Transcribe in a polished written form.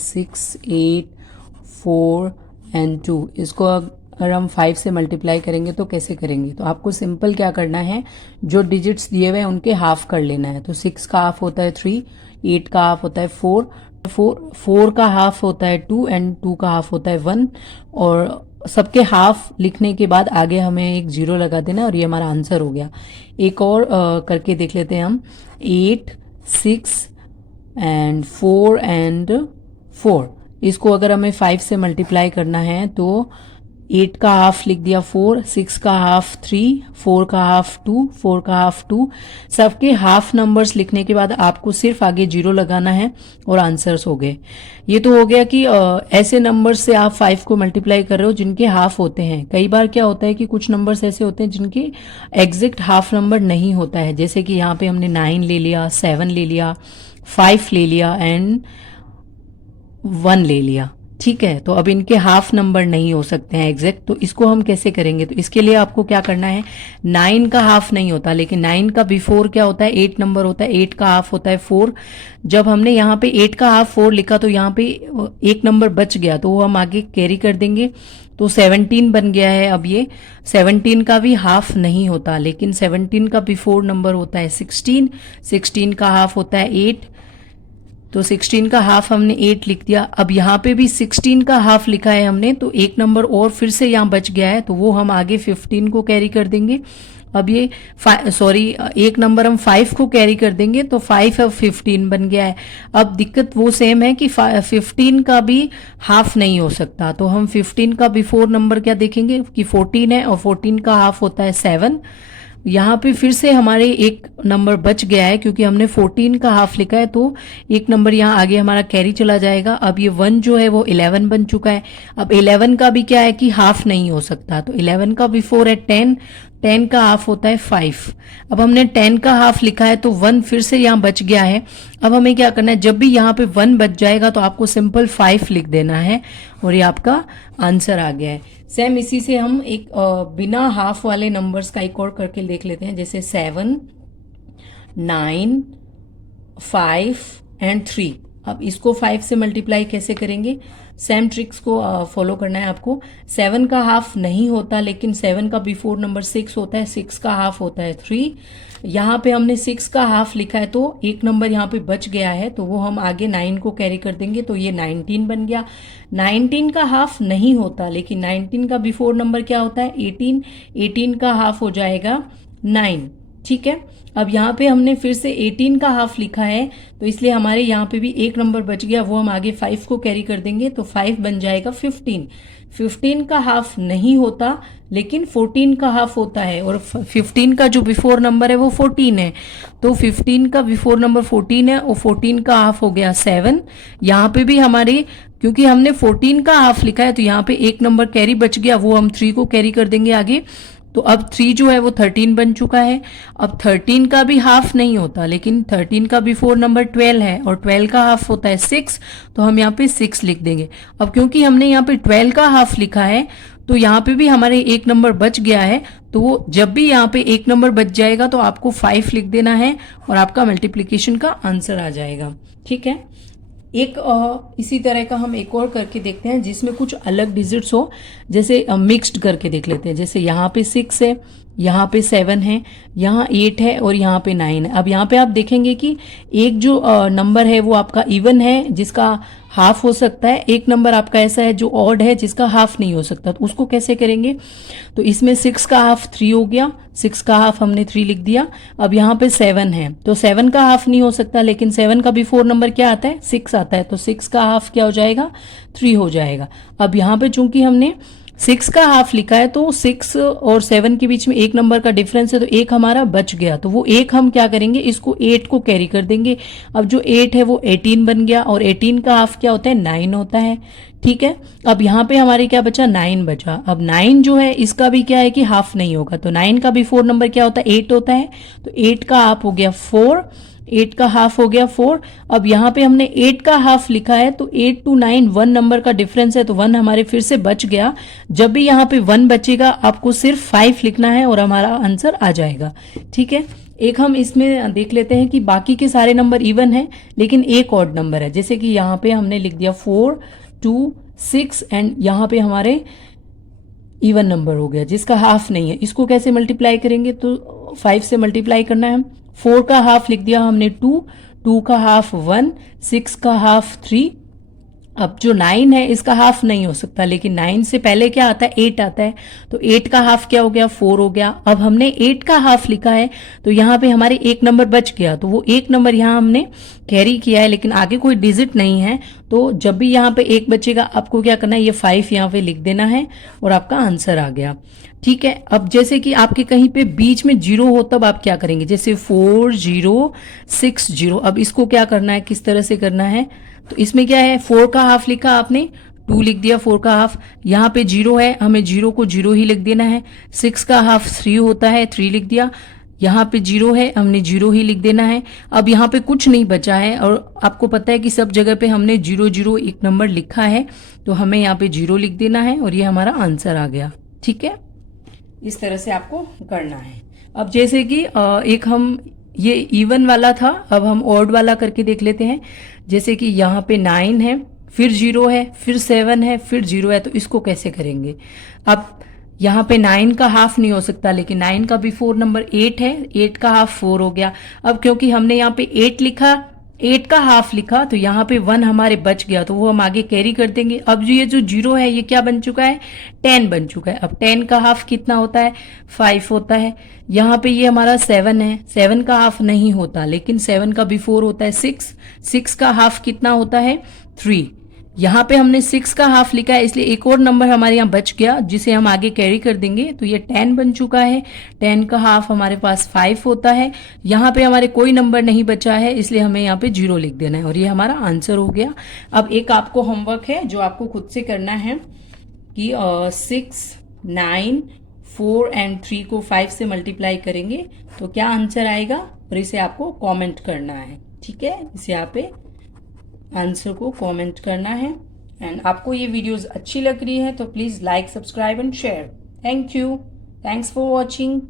6, 8, 4 and 2। इसको अगर हम 5 से मल्टीप्लाई करेंगे तो कैसे करेंगे? तो आपको सिंपल क्या करना है, जो डिजिट्स दिए हुए हैं उनके हाफ कर लेना है। तो 6 का हाफ होता है 3, 8 का हाफ होता है 4, 4 का हाफ होता है 2 एंड 2 का हाफ होता है 1। और सबके हाफ लिखने के बाद आगे हमें एक 0 लगा देना और ये हमारा आंसर हो गया। एक और करके देख लेते हैं हम। 8, 6 एंड 4 एंड 4। इसको अगर हमें 5 से मल्टीप्लाई करना है तो 8 का हाफ लिख दिया 4, 6 का हाफ 3, 4 का हाफ 2, 4 का हाफ 2। सबके हाफ नंबर्स लिखने के बाद आपको सिर्फ आगे 0 लगाना है और आंसर्स हो गए। ये तो हो गया कि ऐसे नंबर्स से आप 5 को मल्टीप्लाई कर रहे हो जिनके हाफ होते हैं। कई बार क्या होता है कि कुछ नंबर्स ऐसे होते हैं जिनके एग्जैक्ट हाफ नंबर नहीं होता है, जैसे कि यहाँ पे हमने 9 ले लिया, 7 ले लिया, 5 ले लिया एंड 1 ले लिया। ठीक है, तो अब इनके हाफ नंबर नहीं हो सकते हैं एग्जैक्ट। तो इसको हम कैसे करेंगे? तो इसके लिए आपको क्या करना है, 9 का हाफ नहीं होता, लेकिन 9 का बिफोर क्या होता है, 8 नंबर होता है। 8 का हाफ होता है 4। जब हमने यहाँ पे 8 का हाफ 4 लिखा तो यहाँ पे एक नंबर बच गया, तो वो हम आगे कैरी कर देंगे, तो 17 बन गया है। अब ये 17 का भी हाफ नहीं होता, लेकिन 17 का बिफोर नंबर होता है 16। 16 का हाफ होता है 8, तो 16 का हाफ हमने 8 लिख दिया। अब यहाँ पे भी 16 का हाफ लिखा है हमने, तो एक नंबर और फिर से यहाँ बच गया है, तो वो हम आगे 15 को कैरी कर देंगे। अब ये एक नंबर हम 5 को कैरी कर देंगे, तो 5 अब 15 बन गया है। अब दिक्कत वो सेम है कि 15 का भी हाफ नहीं हो सकता, तो हम 15 का बिफोर नंबर क्या देखेंगे कि 14 है, और 14 का हाफ होता है 7। यहाँ पे फिर से हमारे एक नंबर बच गया है, क्योंकि हमने 14 का हाफ लिखा है, तो एक नंबर यहाँ आगे हमारा कैरी चला जाएगा। अब ये 1 जो है वो 11 बन चुका है। अब 11 का भी क्या है कि हाफ नहीं हो सकता, तो 11 का बिफोर है 10, 10 का हाफ होता है 5। अब हमने 10 का हाफ लिखा है, तो 1 फिर से यहाँ बच गया है। अब हमें क्या करना है, जब भी यहाँ पे 1 बच जाएगा तो आपको सिंपल 5 लिख देना है और ये आपका आंसर आ गया है। सेम इसी से हम एक बिना हाफ वाले नंबर्स का एक और करके देख लेते हैं, जैसे 7, 9, 5 एंड 3। अब इसको 5 से मल्टीप्लाई कैसे करेंगे? सेम ट्रिक्स को फॉलो करना है आपको। 7 का हाफ नहीं होता, लेकिन 7 का बिफोर नंबर 6 होता है। 6 का हाफ होता है 3। यहाँ पे हमने 6 का हाफ लिखा है, तो एक नंबर यहाँ पे बच गया है, तो वो हम आगे 9 को कैरी कर देंगे, तो ये 19 बन गया। 19 का हाफ नहीं होता, लेकिन 19 का बिफोर नंबर क्या होता है, 18। 18 का हाफ हो जाएगा 9। ठीक है, अब यहाँ पे हमने फिर से 18 का हाफ लिखा है, तो इसलिए हमारे यहाँ पे भी एक नंबर बच गया, वो हम आगे 5 को कैरी कर देंगे, तो 5 बन जाएगा 15। 15 का हाफ नहीं होता, लेकिन 14 का हाफ होता है, और 15 का जो बिफोर नंबर है वो 14 है, तो 15 का बिफोर नंबर 14 है और 14 का हाफ हो गया 7। यहाँ पे भी हमारे, क्योंकि हमने 14 का हाफ लिखा है, तो यहाँ पे एक नंबर कैरी बच गया, वो हम 3 को कैरी कर देंगे आगे, तो अब 3 जो है वो 13 बन चुका है। अब 13 का भी हाफ नहीं होता, लेकिन 13 का बिफोर नंबर 12 है और 12 का हाफ होता है 6, तो हम यहाँ पे 6 लिख देंगे। अब क्योंकि हमने यहाँ पे 12 का हाफ लिखा है, तो यहाँ पे भी हमारे एक नंबर बच गया है, तो वो जब भी यहाँ पे एक नंबर बच जाएगा तो आपको 5 लिख देना है और आपका मल्टीप्लिकेशन का आंसर आ जाएगा। ठीक है, एक इसी तरह का हम एक और करके देखते हैं जिसमें कुछ अलग डिजिट्स हो, जैसे मिक्स्ड करके देख लेते हैं। जैसे यहाँ पे 6 है, यहाँ पे 7 है, यहाँ 8 है और यहाँ पे 9 है। अब यहाँ पे आप देखेंगे कि एक जो नंबर है वो आपका इवन है, जिसका हाफ हो सकता है। एक नंबर आपका ऐसा है जो ऑड है, जिसका हाफ नहीं हो सकता, तो उसको कैसे करेंगे? तो इसमें 6 का हाफ 3 हो गया, 6 का हाफ हमने 3 लिख दिया। अब यहाँ पे 7 है, तो 7 का हाफ नहीं हो सकता, लेकिन 7 का बिफोर नंबर क्या आता है, 6 आता है, तो 6 का हाफ क्या हो जाएगा, 3 हो जाएगा। अब यहाँ पे चूंकि हमने 6 का हाफ लिखा है, तो 6 और 7 के बीच में एक नंबर का डिफरेंस है, तो एक हमारा बच गया, तो वो एक हम क्या करेंगे, इसको 8 को कैरी कर देंगे। अब जो 8 है वो 18 बन गया, और 18 का हाफ क्या होता है, 9 होता है। ठीक है, अब यहाँ पे हमारे क्या बचा, 9 बचा। अब 9 जो है इसका भी क्या है कि हाफ नहीं होगा, तो 9 का बिफोर नंबर क्या होता है, 8 होता है, तो 8 का हाफ हो गया 4, 8 का हाफ हो गया 4। अब यहाँ पे हमने 8 का हाफ लिखा है, तो 8 to 9 1 नंबर का डिफरेंस है, तो 1 हमारे फिर से बच गया। जब भी यहाँ पे 1 बचेगा आपको सिर्फ 5 लिखना है और हमारा आंसर आ जाएगा। ठीक है, एक हम इसमें देख लेते हैं कि बाकी के सारे नंबर इवन हैं लेकिन एक ऑड नंबर है। जैसे कि यहाँ पे हमने लिख दिया 4, 2, 6 एंड यहाँ पे हमारे इवन नंबर हो गया जिसका हाफ नहीं है। इसको कैसे मल्टीप्लाई करेंगे, तो 5 से मल्टीप्लाई करना है। हम 4 का हाफ लिख दिया हमने 2, 2 का हाफ 1, 6 का हाफ 3। अब जो 9 है इसका हाफ नहीं हो सकता, लेकिन 9 से पहले क्या आता है, 8 आता है। तो 8 का हाफ क्या हो गया, 4 हो गया। अब हमने 8 का हाफ लिखा है तो यहाँ पे हमारे एक नंबर बच गया, तो वो एक नंबर यहाँ हमने कैरी किया है, लेकिन आगे कोई डिजिट नहीं है। तो जब भी यहाँ पे एक बचेगा आपको क्या करना है, ये 5 यहाँ पे लिख देना है और आपका आंसर आ गया। ठीक है। अब जैसे कि आपके कहीं पे बीच में 0 हो तब आप क्या करेंगे, जैसे 4, 0, 6, 0। अब इसको क्या करना है, किस तरह से करना है, तो इसमें क्या है, 4 का हाफ लिखा आपने, 2 लिख दिया 4 का हाफ। यहाँ पे 0 है, हमें 0 को 0 ही लिख देना है। 6 का हाफ 3 होता है, 3 लिख दिया। यहाँ पे 0 है, हमने 0 ही लिख देना है। अब यहाँ पे कुछ नहीं बचा है और आपको पता है कि सब जगह पे हमने 0, 0 एक नंबर लिखा है, तो हमें यहाँ पे 0 लिख देना है और ये हमारा आंसर आ गया। ठीक है, इस तरह से आपको करना है। अब जैसे कि एक हम ये इवन वाला था, अब हम ऑड वाला करके देख लेते हैं। जैसे कि यहाँ पे 9 है, फिर 0 है, फिर 7 है, फिर 0 है, तो इसको कैसे करेंगे। अब यहाँ पे 9 का हाफ नहीं हो सकता, लेकिन 9 का बिफोर नंबर 8 है, 8 का हाफ 4 हो गया। अब क्योंकि हमने यहाँ पे 8 लिखा, 8 का हाफ लिखा, तो यहाँ पे 1 हमारे बच गया, तो वो हम आगे कैरी कर देंगे। अब जो ये जो 0 है ये क्या बन चुका है, 10 बन चुका है। अब 10 का हाफ कितना होता है, 5 होता है। यहाँ पे ये हमारा 7 है, 7 का हाफ नहीं होता, लेकिन 7 का बिफोर होता है 6, 6 का हाफ कितना होता है, 3। यहाँ पे हमने 6 का हाफ लिखा है, इसलिए एक और नंबर हमारे यहाँ बच गया जिसे हम आगे कैरी कर देंगे, तो ये 10 बन चुका है। 10 का हाफ हमारे पास 5 होता है। यहाँ पे हमारे कोई नंबर नहीं बचा है, इसलिए हमें यहाँ पे 0 लिख देना है और ये हमारा आंसर हो गया। अब एक आपको होमवर्क है जो आपको खुद से करना है कि 6, 9, 4 एंड 3 को 5 से मल्टीप्लाई करेंगे तो क्या आंसर आएगा, और इसे आपको कॉमेंट करना है। ठीक है, इसे यहाँ पे आंसर को कमेंट करना है। एंड आपको ये वीडियोस अच्छी लग रही है तो please like, subscribe and share. Thank you, thanks for watching.